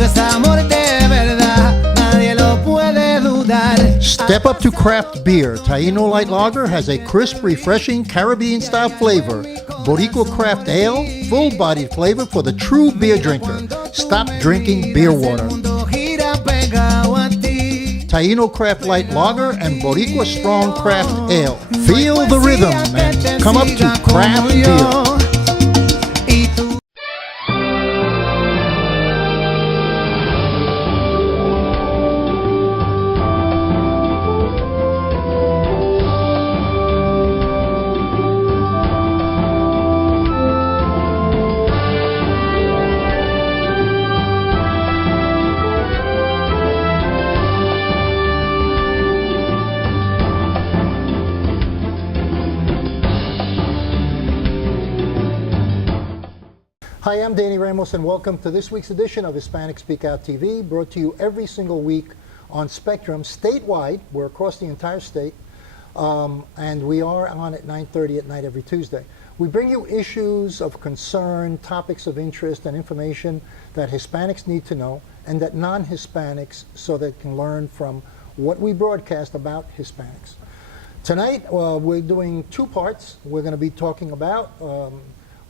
Esto es amor de verdad, nadie lo puede dudar. Step up to craft beer. Taino Light Lager has a crisp, refreshing Caribbean-style flavor. Boricua Craft Ale, full-bodied flavor for the true beer drinker. Stop drinking beer water. Taino Craft Light Lager and Boricua Strong Craft Ale. Feel the rhythm and come up to craft beer. Hi, I'm Danny Ramos, and welcome to this week's edition of Hispanic Speak Out TV, brought to you every single week on Spectrum, statewide. We're across the entire state, and we are on at 9:30 at night every Tuesday. We bring you issues of concern, topics of interest, and information that Hispanics need to know, and that non-Hispanics, so they can learn from what we broadcast about Hispanics. Tonight, we're doing two parts. We're going to be talking about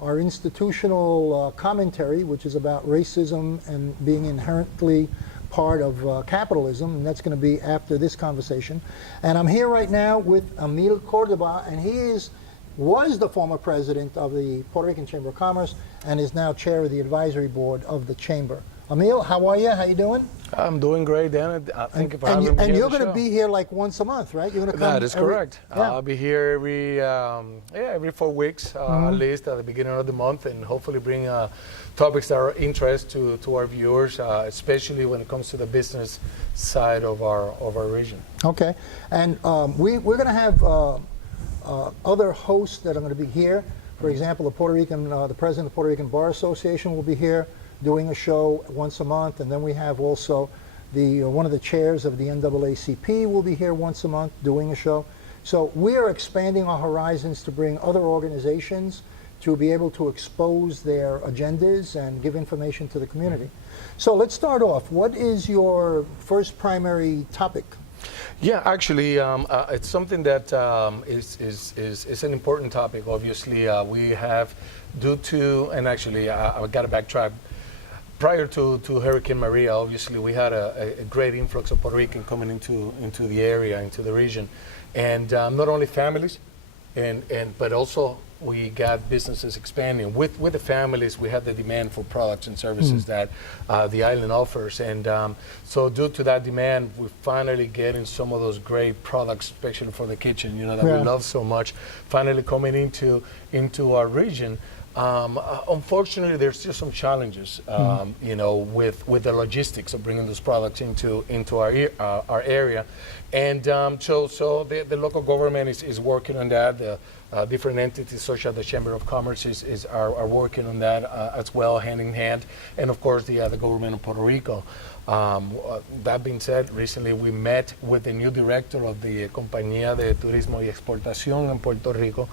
our institutional commentary, which is about racism and being inherently part of capitalism, and that's going to be after this conversation. And I'm here right now with Emil Cordova, and he was the former president of the Puerto Rican Chamber of Commerce and is now chair of the advisory board of the chamber. Emil, how are you? How you doing? I'm doing great, Dan. Thank you for having me here. And you're going to be here like once a month, right? You're going to come. That is correct. Yeah. I'll be here every 4 weeks, at least at the beginning of the month, and hopefully bring topics that are of interest to our viewers, especially when it comes to the business side of our region. Okay, and we're going to have other hosts that are going to be here. For example, the president of the Puerto Rican Bar Association will be here doing a show once a month, and then we have also one of the chairs of the NAACP will be here once a month doing a show. So we are expanding our horizons to bring other organizations to be able to expose their agendas and give information to the community. So let's start off. What is your first primary topic? Yeah, actually, it's something that is an important topic. Obviously, we have, due to, and actually, I've got to backtrack. Prior to Hurricane Maria, obviously, we had a great influx of Puerto Rican coming into the area, into the region, and not only families, but also we got businesses expanding. With the families, we had the demand for products and services that the island offers, and so due to that demand, we're finally getting some of those great products, especially for the kitchen, that we love so much, finally coming into our region. Unfortunately, there's still some challenges, with the logistics of bringing those products into our area, and so the local government is working on that. The different entities, such as the Chamber of Commerce, are working on that as well, hand in hand, and of course the government of Puerto Rico. That being said, recently we met with the new director of the Compañía de Turismo y Exportación in Puerto Rico,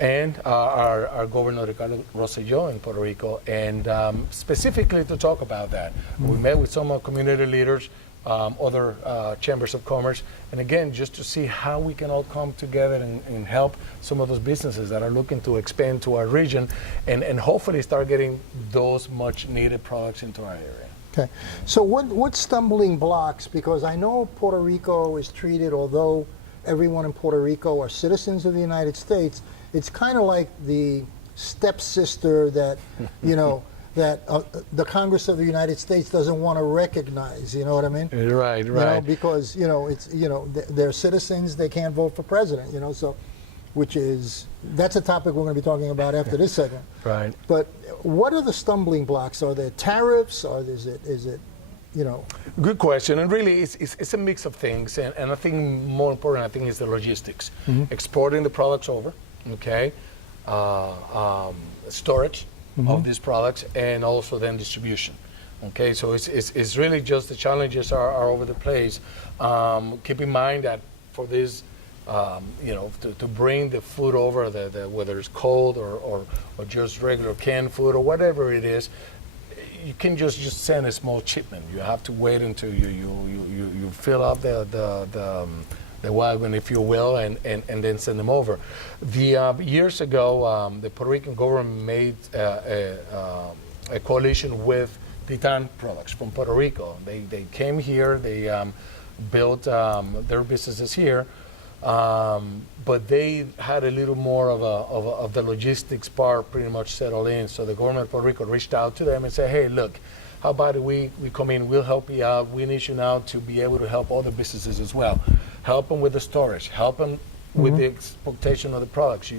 and our governor Ricardo Rosselló in Puerto Rico, and specifically to talk about that. We met with some community leaders, other chambers of commerce, and again, just to see how we can all come together and help some of those businesses that are looking to expand to our region, and hopefully start getting those much needed products into our area. Okay, so what stumbling blocks, because I know Puerto Rico is treated, although everyone in Puerto Rico are citizens of the United States, it's kind of like the stepsister that, that the Congress of the United States doesn't want to recognize, you know what I mean? Right. Because, it's, they're citizens, they can't vote for president, so, that's a topic we're going to be talking about after this segment. Right. But what are the stumbling blocks? Are there tariffs, or is it, Good question, and really it's a mix of things, and I think more important, is the logistics. Exporting the products over, okay, storage of these products, and also then distribution. Okay, so it's really just the challenges are over the place. Keep in mind that for this, to bring the food over, whether it's cold or just regular canned food or whatever it is, you can just send a small shipment. You have to wait until you fill up the wagon, if you will, and then send them over. Years ago, the Puerto Rican government made a coalition with Titan Products from Puerto Rico. They came here, they built their businesses here, but they had a little more of the logistics part pretty much settled in. So the government of Puerto Rico reached out to them and said, hey, look, how about we come in, we'll help you out. We need you now to be able to help other businesses as well. Help them with the storage, help them with the exportation of the products.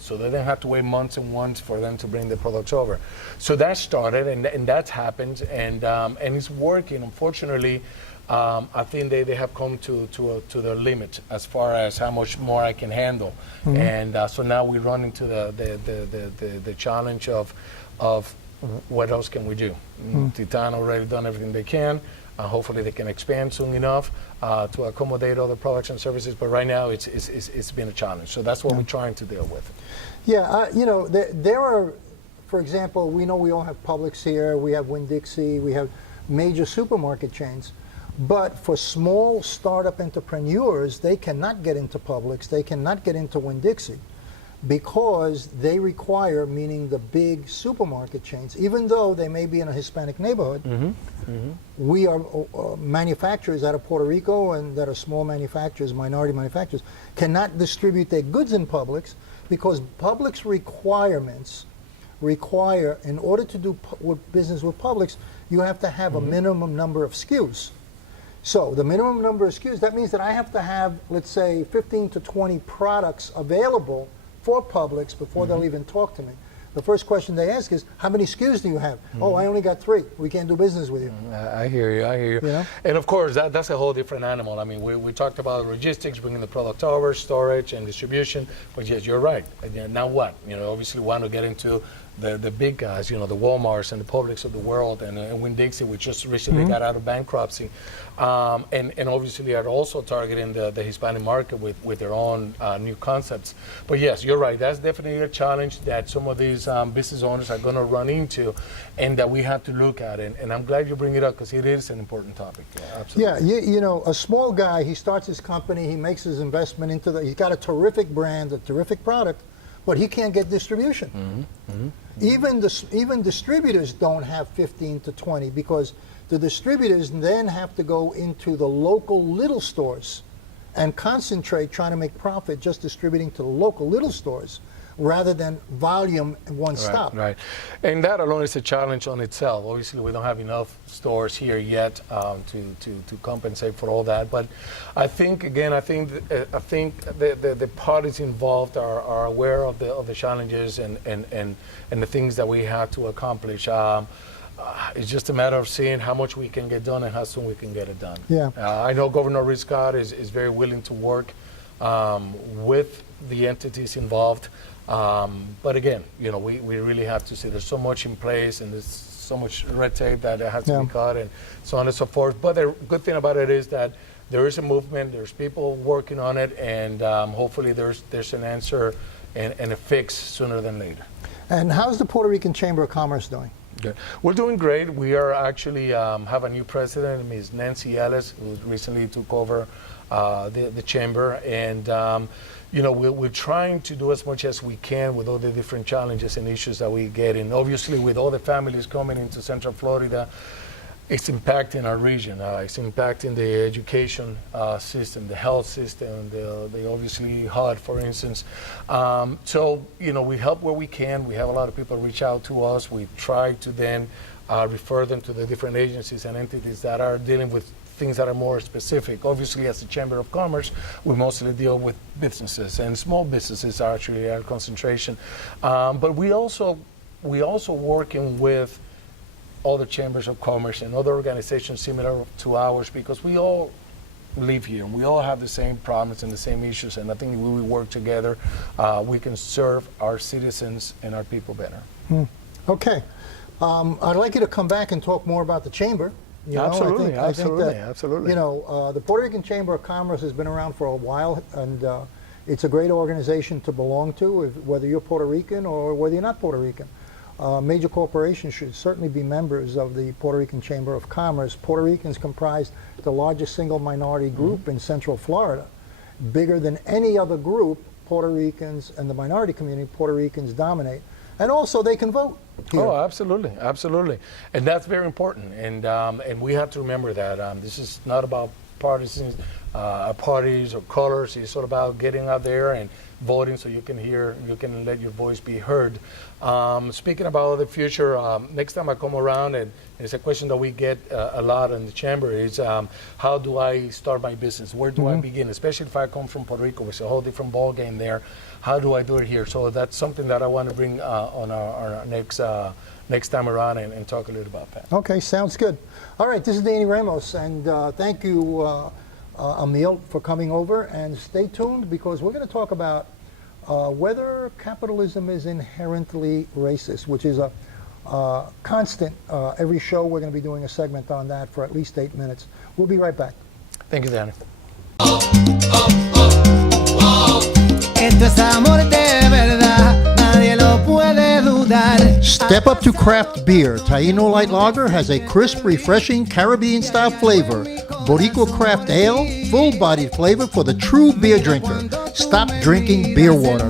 So they didn't have to wait months and months for them to bring the products over. So that started, and that's happened, and it's working. Unfortunately, I think they have come to their limit as far as how much more I can handle. And so now we run into the challenge of what else can we do? Titan already done everything they can. Hopefully they can expand soon enough to accommodate other products and services. But right now it's been a challenge. So that's what we're trying to deal with. Yeah, you know, there are, for example, we know we all have Publix here, we have Winn-Dixie, we have major supermarket chains. But for small startup entrepreneurs, they cannot get into Publix, they cannot get into Winn-Dixie, because they require, meaning the big supermarket chains, even though they may be in a Hispanic neighborhood, we are manufacturers out of Puerto Rico and that are small manufacturers, minority manufacturers, cannot distribute their goods in Publix, because Publix requirements require, in order to do business with Publix, you have to have a minimum number of SKUs. So the minimum number of SKUs, that means that I have to have, let's say, 15 to 20 products available for Publix before they'll even talk to me. The first question they ask is, how many SKUs do you have? Oh, I only got 3. We can't do business with you. I hear you, I hear you. know? And of course, that's a whole different animal. I mean, we talked about logistics, bringing the product over, storage and distribution, but yes, you're right. Now what? You know, obviously we want to get into the big guys, you know, the Walmarts and the Publix of the world, and Winn-Dixie, which just recently got out of bankruptcy. And obviously are also targeting the Hispanic market with their own new concepts. But yes, you're right. That's definitely a challenge that some of these business owners are going to run into, and that we have to look at. And I'm glad you bring it up, because it is an important topic. Yeah, absolutely. Yeah, you know, a small guy, he starts his company, he makes his investment into he's got a terrific brand, a terrific product, but he can't get distribution. Even distributors don't have 15 to 20, because the distributors then have to go into the local little stores and concentrate trying to make profit just distributing to the local little stores rather than volume in one stop. Right. And that alone is a challenge on itself. Obviously, we don't have enough stores here yet to compensate for all that. But I think, again, I think the parties involved are aware of the challenges and the things that we have to accomplish. It's just a matter of seeing how much we can get done and how soon we can get it done. Yeah. I know Governor Rick Scott is very willing to work with the entities involved. But again, you know, we really have to see there's so much in place, and there's so much red tape that has to be cut, and so on and so forth. But the good thing about it is that there is a movement, there's people working on it, and hopefully there's an answer and a fix sooner than later. And how's the Puerto Rican Chamber of Commerce doing? Good. We're doing great. We are actually have a new president, Ms. Nancy Ellis, who recently took over the chamber, and you know, we're trying to do as much as we can with all the different challenges and issues that we get in. Obviously, with all the families coming into Central Florida, it's impacting our region. It's impacting the education system, the health system, the obviously HUD, for instance. So, you know, we help where we can. We have a lot of people reach out to us. We try to then refer them to the different agencies and entities that are dealing with things that are more specific. Obviously, as the Chamber of Commerce, we mostly deal with businesses, and small businesses are actually our concentration. But we also working with other chambers of commerce and other organizations similar to ours, because we all live here and we all have the same problems and the same issues, and I think if we work together, we can serve our citizens and our people better. Okay. I'd like you to come back and talk more about the chamber. You know, Absolutely, I think that, absolutely. You know, the Puerto Rican Chamber of Commerce has been around for a while, and it's a great organization to belong to, whether you're Puerto Rican or whether you're not Puerto Rican. Major corporations should certainly be members of the Puerto Rican Chamber of Commerce. Puerto Ricans comprise the largest single minority group in Central Florida. Bigger than any other group, Puerto Ricans and the minority community, Puerto Ricans dominate. And also they can vote here. Oh, absolutely, absolutely. And that's very important. And we have to remember that this is not about parties or colors. It's all about getting out there and voting so you can let your voice be heard. Speaking about the future, next time I come around, and it's a question that we get a lot in the chamber, is how do I start my business? Where do I begin? Especially if I come from Puerto Rico, it's a whole different ball game there. How do I do it here? So that's something that I want to bring on our next time around and talk a little about that. Okay, sounds good. All right, this is Danny Ramos, and thank you, Emil, for coming over. And stay tuned, because we're going to talk about whether capitalism is inherently racist, which is a constant. Every show we're going to be doing a segment on that for at least 8 minutes. We'll be right back. Thank you, Danny. Esto es amor de verdad, nadie lo puede dudar. Step up to craft beer. Taino Light Lager has a crisp, refreshing Caribbean-style flavor. Boricua Craft Ale, full-bodied flavor for the true beer drinker. Stop drinking beer water.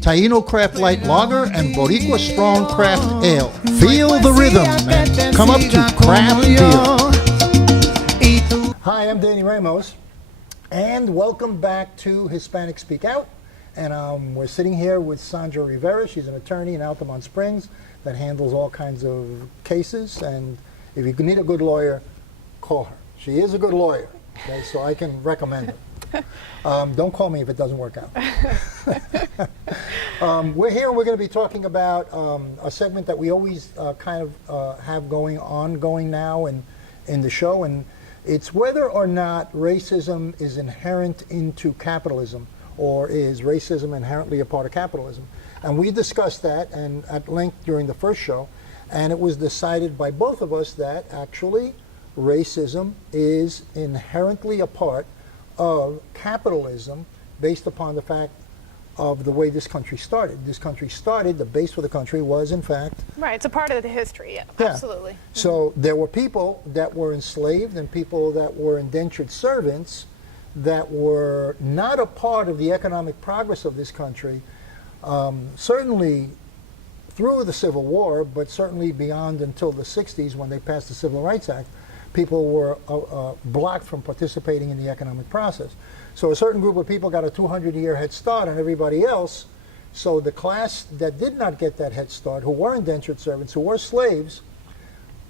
Taino Craft Light Lager and Boricua Strong Craft Ale. Feel the rhythm and come up to craft beer. Hi, I'm Danny Ramos, and welcome back to Hispanic Speak Out. And we're sitting here with Sandra Rivera. She's an attorney in Altamont Springs that handles all kinds of cases. And if you need a good lawyer, call her. She is a good lawyer, okay, so I can recommend her. Don't call me if it doesn't work out. We're here and we're going to be talking about a segment that we always kind of have ongoing now in the show, and it's whether or not racism is inherent into capitalism, or is racism inherently a part of capitalism. And we discussed that and at length during the first show, and it was decided by both of us that actually racism is inherently a part of capitalism based upon the fact of the way this country started. This country started, the base for the country was in fact... Right, it's a part of the history, yeah. Absolutely. So there were people that were enslaved and people that were indentured servants that were not a part of the economic progress of this country, certainly through the Civil War, but certainly beyond until the 60s when they passed the Civil Rights Act. People were blocked from participating in the economic process. So a certain group of people got a 200-year head start on everybody else. So the class that did not get that head start, who were indentured servants, who were slaves,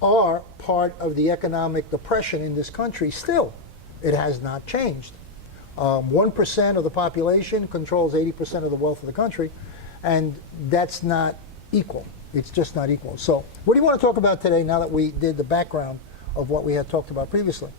are part of the economic depression in this country still. It has not changed. 1% of the population controls 80% of the wealth of the country, and that's not equal. It's just not equal. So what do you want to talk about today now that we did the background of what we had talked about previously?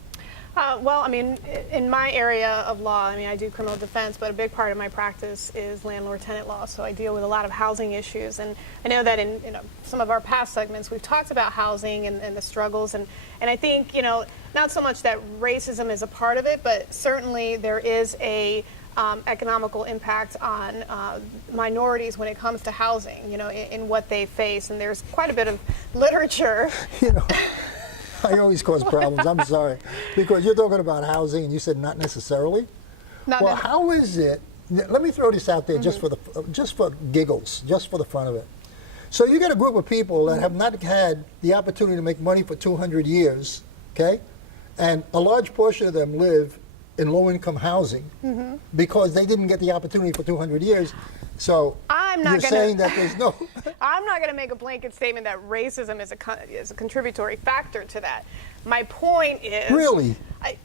Well, I mean, in my area of law, I mean, I do criminal defense, but a big part of my practice is landlord-tenant law, so I deal with a lot of housing issues. And I know that in some of our past segments, we've talked about housing and the struggles, and I think, not so much that racism is a part of it, but certainly there is a economical impact on minorities when it comes to housing, in what they face, and there's quite a bit of literature. I always cause problems. I'm sorry. Because you're talking about housing and you said not necessarily. Well, how is it? Let me throw this out there just for giggles, just for the fun of it. So you got a group of people that have not had the opportunity to make money for 200 years, okay? And a large portion of them live in low-income housing because they didn't get the opportunity for 200 years. So you're saying that there's no... I'm not going to make a blanket statement that racism is a contributory factor to that. My point is... Really?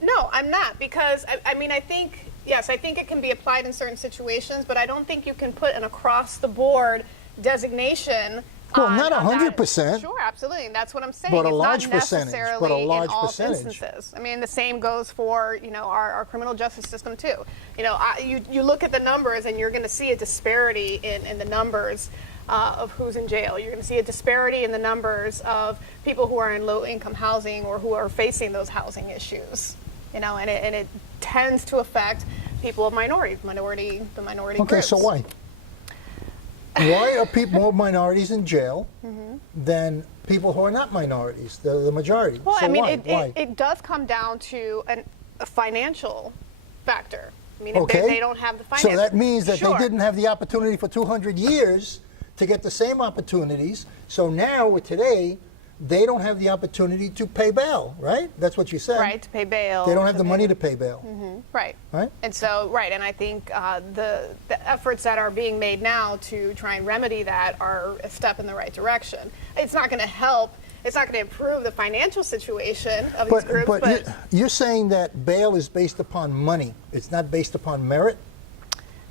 No, I'm not, because, I mean, I think it can be applied in certain situations, but I don't think you can put an across-the-board designation. Well, not 100%. Sure, absolutely, and that's what I'm saying. But a it's large not percentage. necessarily But a large in all percentage. instances. I mean, the same goes for our criminal justice system too. You look at the numbers, and you're going to see a disparity in the numbers of who's in jail. You're going to see a disparity in the numbers of people who are in low-income housing or who are facing those housing issues. And it tends to affect people of the minority Okay, groups. so why? why are more minorities in jail than people who are not minorities, the majority? Well, So I mean, why? it does come down to a financial factor. I mean, if Okay. they don't have the financial. So that means that Sure. they didn't have the opportunity for 200 years to get the same opportunities. So now, with today, they don't have the opportunity to pay bail, right? That's what you said. Right, to pay bail. They don't have the money to pay bail. Right. Right? And so, right, and I think the efforts that are being made now to try and remedy that are a step in the right direction. It's not going to help. It's not going to improve the financial situation of these groups. But you're saying that bail is based upon money. It's not based upon merit?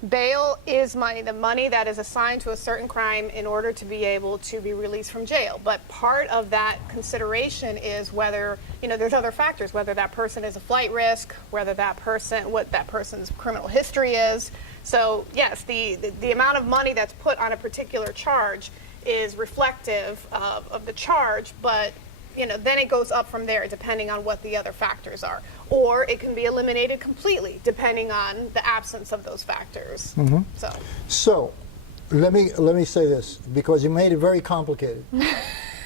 Bail is money, the money that is assigned to a certain crime in order to be able to be released from jail. But part of that consideration is whether, there's other factors, whether that person is a flight risk, whether what that person's criminal history is. So yes, the amount of money that's put on a particular charge is reflective of the charge, but then it goes up from there depending on what the other factors are. Or it can be eliminated completely depending on the absence of those factors. So let me say this, because you made it very complicated.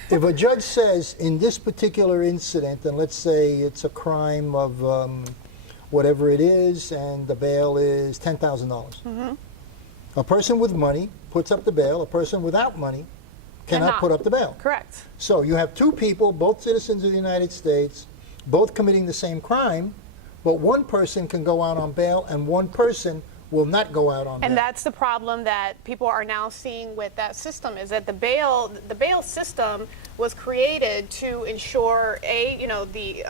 If a judge says in this particular incident, and let's say it's a crime of whatever it is, and the bail is $10,000. A person with money puts up the bail. A person without money cannot put up the bail. Correct. So you have two people, both citizens of the United States, both committing the same crime, but one person can go out on bail and one person will not go out on bail. And that's the problem that people are now seeing with that system, is that the bail system was created to ensure the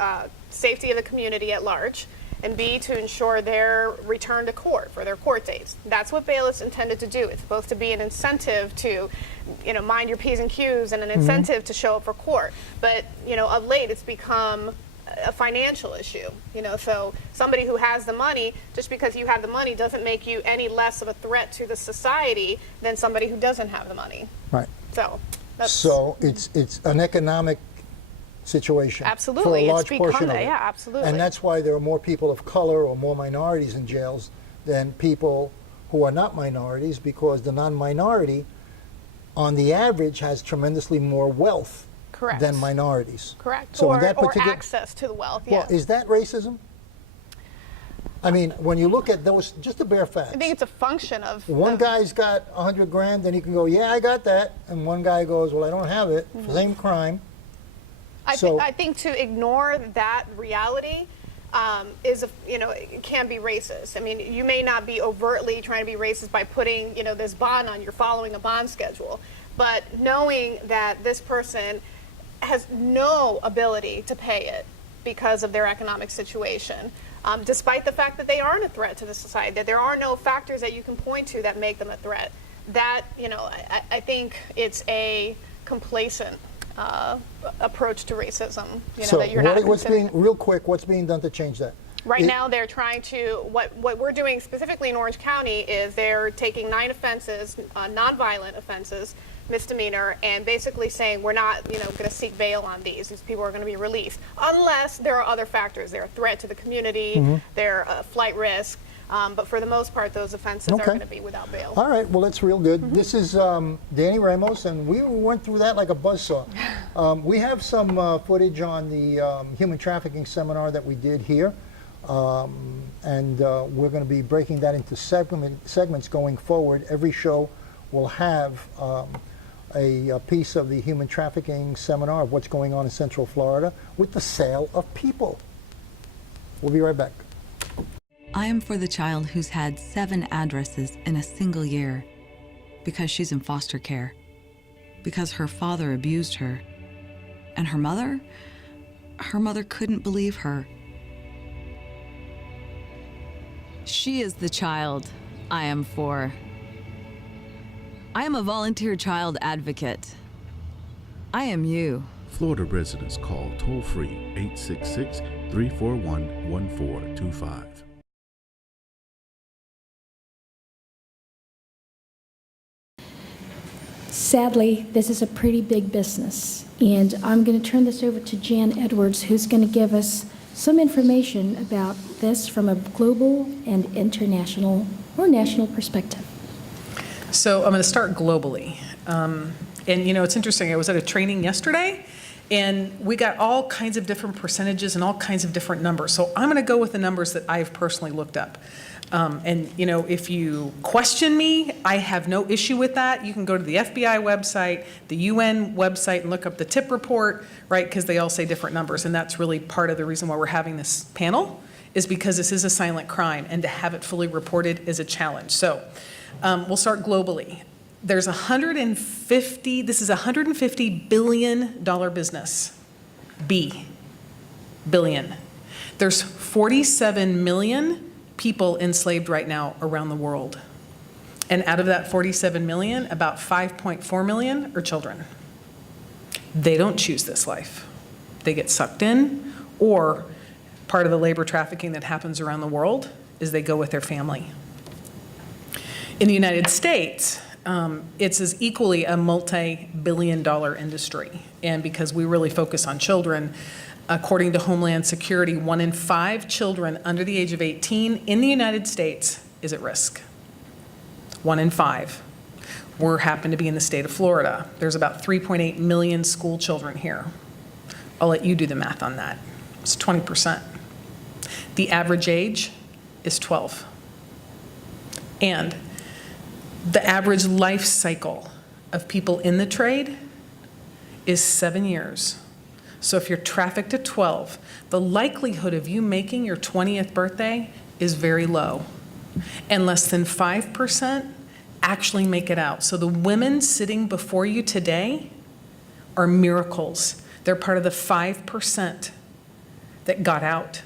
safety of the community at large, and B, to ensure their return to court for their court dates. That's what bail is intended to do. It's supposed to be an incentive to, mind your P's and Q's, and an incentive to show up for court. But, of late, it's become a financial issue. So somebody who has the money, just because you have the money doesn't make you any less of a threat to the society than somebody who doesn't have the money. Right. So that's... So it's an economic situation Absolutely. for a It's large portion of it. yeah, absolutely. And that's why there are more people of color or more minorities in jails than people who are not minorities, because the non-minority, on the average, has tremendously more wealth Correct. than minorities. Correct. So or, in that or particular, access to the wealth, well, is that racism? I mean, when you look at those, just the bare facts. I think it's a function of... One guy's got 100 grand, then he can go, yeah, I got that. And one guy goes, well, I don't have it. Same crime. I think to ignore that reality it can be racist. I mean, you may not be overtly trying to be racist by putting, this bond on, you're following a bond schedule. But knowing that this person has no ability to pay it because of their economic situation, despite the fact that they aren't a threat to the society, that there are no factors that you can point to that make them a threat, that, I think it's a complacent approach to racism. So that you're not what's being done to change that? Right now, they're trying to, what we're doing specifically in Orange County is they're taking 9 offenses, nonviolent offenses, misdemeanor, and basically saying we're not, going to seek bail on these. These people are going to be released unless there are other factors. They're a threat to the community, they're a flight risk. But for the most part, those offenses are going to be without bail. All right, well, that's real good. This is Danny Ramos, and we went through that like a buzzsaw. We have some footage on the human trafficking seminar that we did here, and we're going to be breaking that into segments going forward. Every show will have a piece of the human trafficking seminar of what's going on in Central Florida with the sale of people. We'll be right back. I am for the child who's had 7 addresses in a single year because she's in foster care, because her father abused her, and her mother couldn't believe her. She is the child I am for. I am a volunteer child advocate. I am you. Florida residents call toll-free 866-341-1425. Sadly, this is a pretty big business, and I'm going to turn this over to Jan Edwards, who's going to give us some information about this from a global and international or national perspective. So I'm going to start globally. And you know, it's interesting, I was at a training yesterday, and we got all kinds of different percentages and all kinds of different numbers. So I'm going to go with the numbers that I've personally looked up. And you know, if you question me, I have no issue with that. You can go to the FBI website, the UN website, and look up the TIP report, right? Because they all say different numbers. And that's really part of the reason why we're having this panel, is because this is a silent crime, and to have it fully reported is a challenge. So we'll start globally. There's this is a $150 billion business. Billion. There's 47 million people enslaved right now around the world. And out of that 47 million, about 5.4 million are children. They don't choose this life. They get sucked in, or part of the labor trafficking that happens around the world is they go with their family. In the United States, it's as equally a multi-billion-dollar industry. And because we really focus on children, according to Homeland Security, 1 in 5 children under the age of 18 in the United States is at risk. 1 in 5. We happen to be in the state of Florida. There's about 3.8 million school children here. I'll let you do the math on that. It's 20%. The average age is 12. And the average life cycle of people in the trade is 7 years. So if you're trafficked at 12, the likelihood of you making your 20th birthday is very low. And less than 5% actually make it out. So the women sitting before you today are miracles. They're part of the 5% that got out.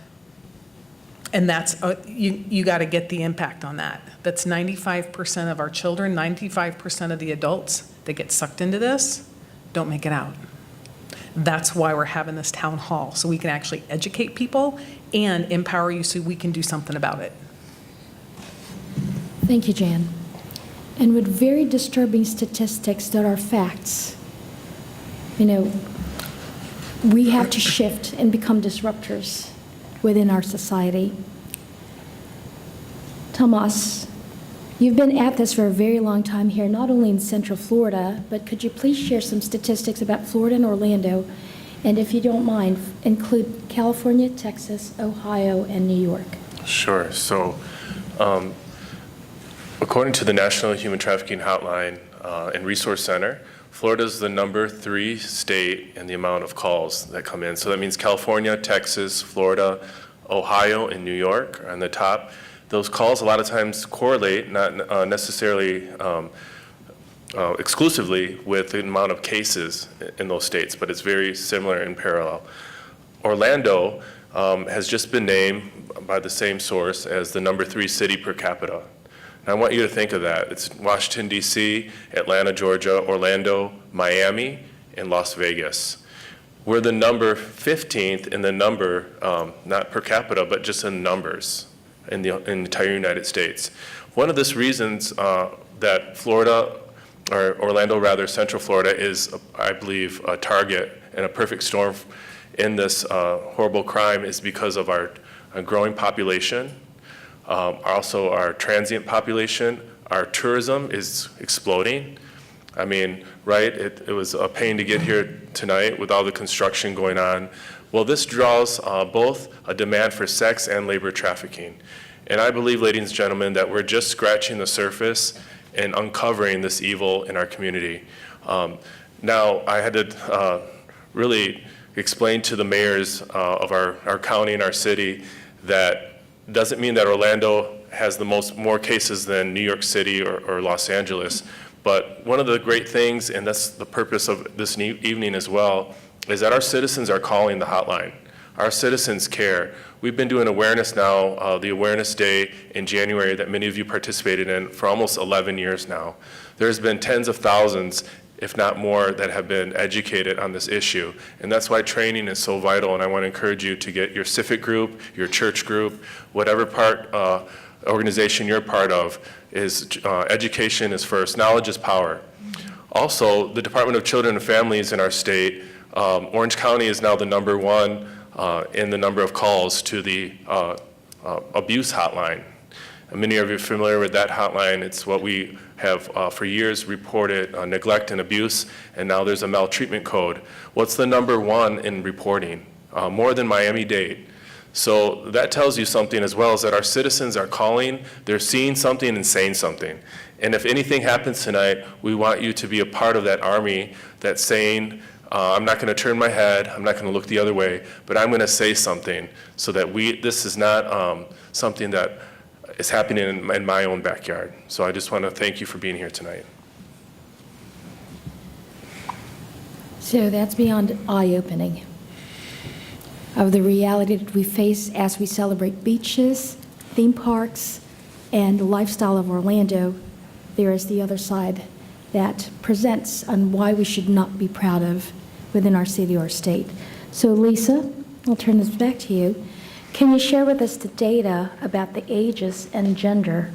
And that's, you got to get the impact on that. That's 95% of our children, 95% of the adults that get sucked into this don't make it out. That's why we're having this town hall, so we can actually educate people and empower you so we can do something about it. Thank you, Jan. And with very disturbing statistics that are facts, you know, we have to shift and become disruptors within our society. Tomas, you've been at this for a very long time here, not only in Central Florida, but could you please share some statistics about Florida and Orlando, and if you don't mind, include California, Texas, Ohio, and New York? Sure. So, according to the National Human Trafficking Hotline and Resource Center, Florida is the #3 state in the amount of calls that come in. So that means California, Texas, Florida, Ohio, and New York are on the top. Those calls a lot of times correlate, not necessarily exclusively, with the amount of cases in those states, but it's very similar in parallel. Orlando has just been named by the same source as the #3 city per capita. And I want you to think of that. It's Washington, D.C., Atlanta, Georgia, Orlando, Miami, and Las Vegas. We're the number 15th in the number, not per capita, but just in numbers in the entire United States. One of the reasons that Florida, or Orlando rather, Central Florida is, I believe, a target and a perfect storm in this horrible crime is because of our growing population. Also our transient population. Our tourism is exploding. I mean, right, it was a pain to get here tonight with all the construction going on. Well, this draws both a demand for sex and labor trafficking. And I believe, ladies and gentlemen, that we're just scratching the surface and uncovering this evil in our community. Now, I had to really explain to the mayors of our county and our city that doesn't mean that Orlando has the more cases than New York City or Los Angeles. But one of the great things, and that's the purpose of this evening as well, is that our citizens are calling the hotline. Our citizens care. We've been doing awareness now, the Awareness Day in January that many of you participated in for almost 11 years now. There's been tens of thousands, if not more, that have been educated on this issue. And that's why training is so vital, and I want to encourage you to get your civic group, your church group, whatever organization you're part of, is education is first. Knowledge is power. Also, the Department of Children and Families in our state, Orange County is now the #1 in the number of calls to the abuse hotline. Many of you are familiar with that hotline. It's what we have for years reported neglect and abuse, and now there's a maltreatment code. What's the number one in reporting? More than Miami-Dade. So that tells you something as well, is that our citizens are calling, they're seeing something and saying something. And if anything happens tonight, we want you to be a part of that army that's saying, I'm not going to turn my head, I'm not going to look the other way, but I'm going to say something so that this is not something that is happening in my own backyard. So I just want to thank you for being here tonight. So that's beyond eye-opening of the reality that we face as we celebrate beaches, theme parks, and the lifestyle of Orlando. There is the other side that presents on why we should not be proud of within our city or state. So Lisa, I'll turn this back to you. Can you share with us the data about the ages and gender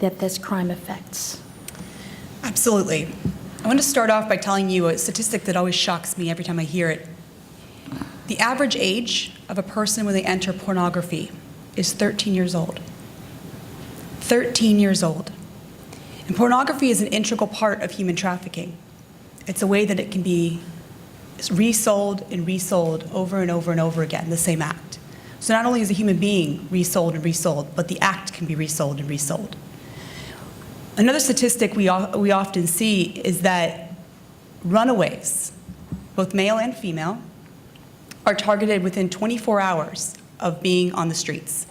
that this crime affects? Absolutely. I want to start off by telling you a statistic that always shocks me every time I hear it. The average age of a person when they enter pornography is 13 years old. 13 years old. And pornography is an integral part of human trafficking. It's a way that it can be resold and resold over and over and over again, the same act. So not only is a human being resold and resold, but the act can be resold and resold. Another statistic we often see is that runaways, both male and female, are targeted within 24 hours of being on the streets.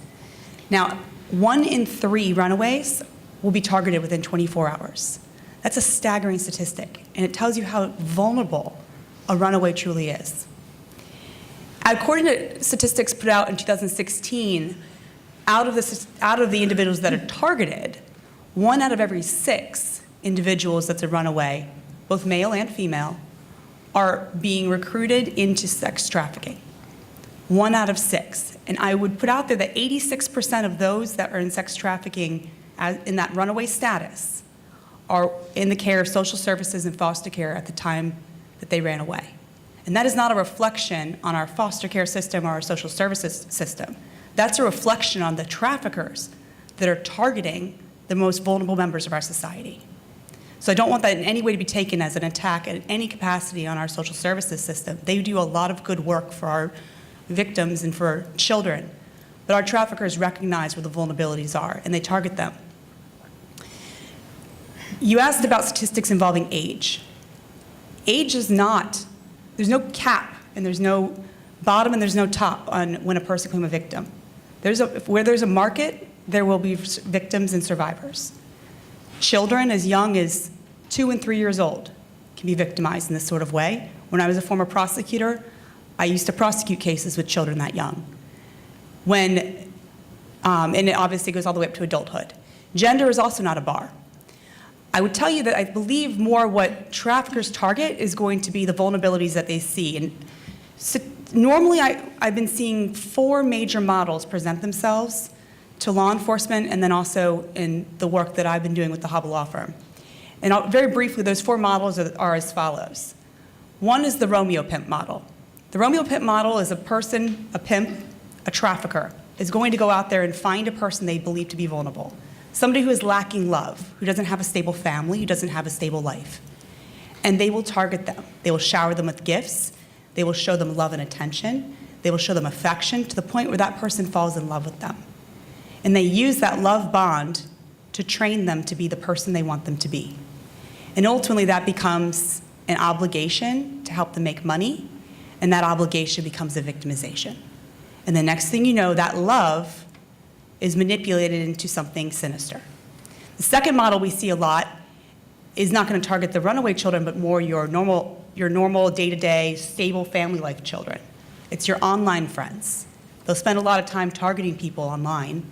Now, 1 in 3 runaways will be targeted within 24 hours. That's a staggering statistic, and it tells you how vulnerable a runaway truly is. According to statistics put out in 2016, out of the individuals that are targeted, 1 out of every 6 individuals that's a runaway, both male and female, are being recruited into sex trafficking. 1 out of 6. And I would put out there that 86% of those that are in sex trafficking in that runaway status are in the care of social services and foster care at the time that they ran away. And that is not a reflection on our foster care system or our social services system. That's a reflection on the traffickers that are targeting the most vulnerable members of our society. So I don't want that in any way to be taken as an attack in any capacity on our social services system. They do a lot of good work for our victims and for children, but our traffickers recognize where the vulnerabilities are and they target them. You asked about statistics involving age. Age is not, there's no cap and there's no bottom and there's no top on when a person becomes a victim. Where there's a market, there will be victims and survivors. Children as young as 2 and 3 years old can be victimized in this sort of way. When I was a former prosecutor, I used to prosecute cases with children that young. And it obviously goes all the way up to adulthood. Gender is also not a bar. I would tell you that I believe more what traffickers target is going to be the vulnerabilities that they see. And so normally I've been seeing 4 major models present themselves to law enforcement and then also in the work that I've been doing with the Hubble Law Firm. And very briefly, those 4 models are as follows. 1 is the Romeo pimp model. The Romeo pimp model is a person, a pimp, a trafficker, is going to go out there and find a person they believe to be vulnerable. Somebody who is lacking love, who doesn't have a stable family, who doesn't have a stable life. And they will target them. They will shower them with gifts. They will show them love and attention. They will show them affection to the point where that person falls in love with them. And they use that love bond to train them to be the person they want them to be. And ultimately that becomes an obligation to help them make money, and that obligation becomes a victimization. And the next thing you know, that love is manipulated into something sinister. The second model we see a lot is not going to target the runaway children, but more your normal day-to-day, stable family life children. It's your online friends. They'll spend a lot of time targeting people online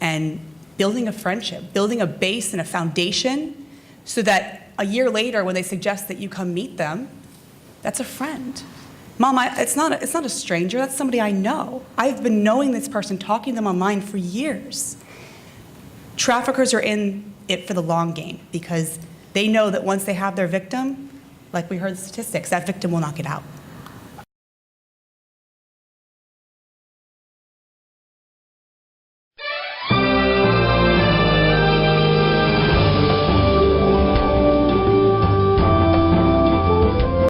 and building a friendship, building a base and a foundation so that a year later when they suggest that you come meet them, that's a friend. Mom, it's not a stranger, that's somebody I know. I've been knowing this person, talking to them online for years. Traffickers are in it for the long game because they know that once they have their victim, like we heard the statistics, that victim will not get out.